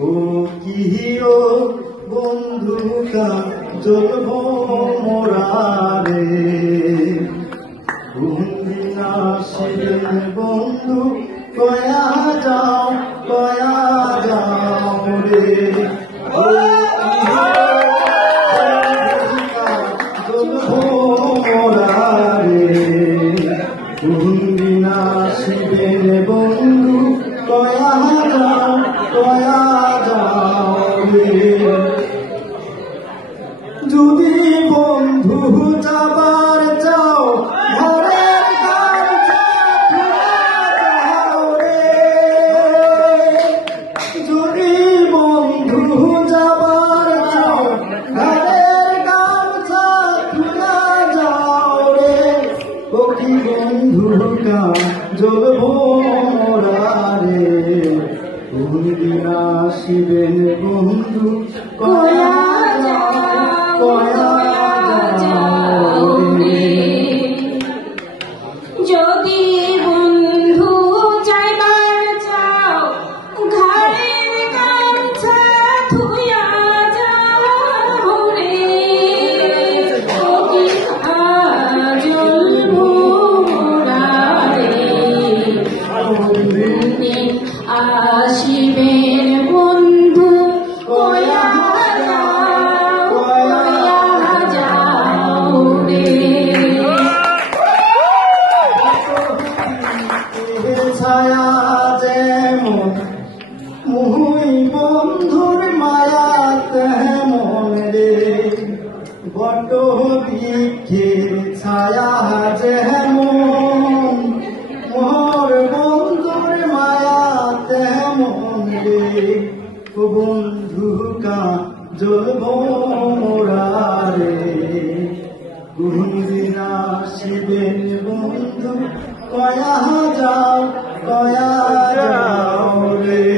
ও কিও বন্ধু কাজল মোরারে বন্ধু কয়া যাও রে বন্ধু কয়া যাও রে যদি বন্ধু যাবার চাও ঘরের দরজা যাও রে যদি বন্ধু যাবার চাও ঘরের দরজা খুলে যাও রে ও কি বন্ধু কাজল মোরারে কোনদিন আসিবেন বন্ধু কয়া যদি বন্ধু যাইবার চাও ঘরের গামছা ধুইয়া যাও রে ও কি কাজল মোরারে কোনদিন আসিবেন বন্ধু কয়া যাও রে ছায়া যেমন মুহুই বন্ধুর মায়া তেমন রে বট বৃক্ষের ছায়া যেমন মোর বন্ধুর মায়া তেমন রে ও বন্ধু কাজল মোরারে কোনদিন আসিবেন বন্ধু কয়া যাও রে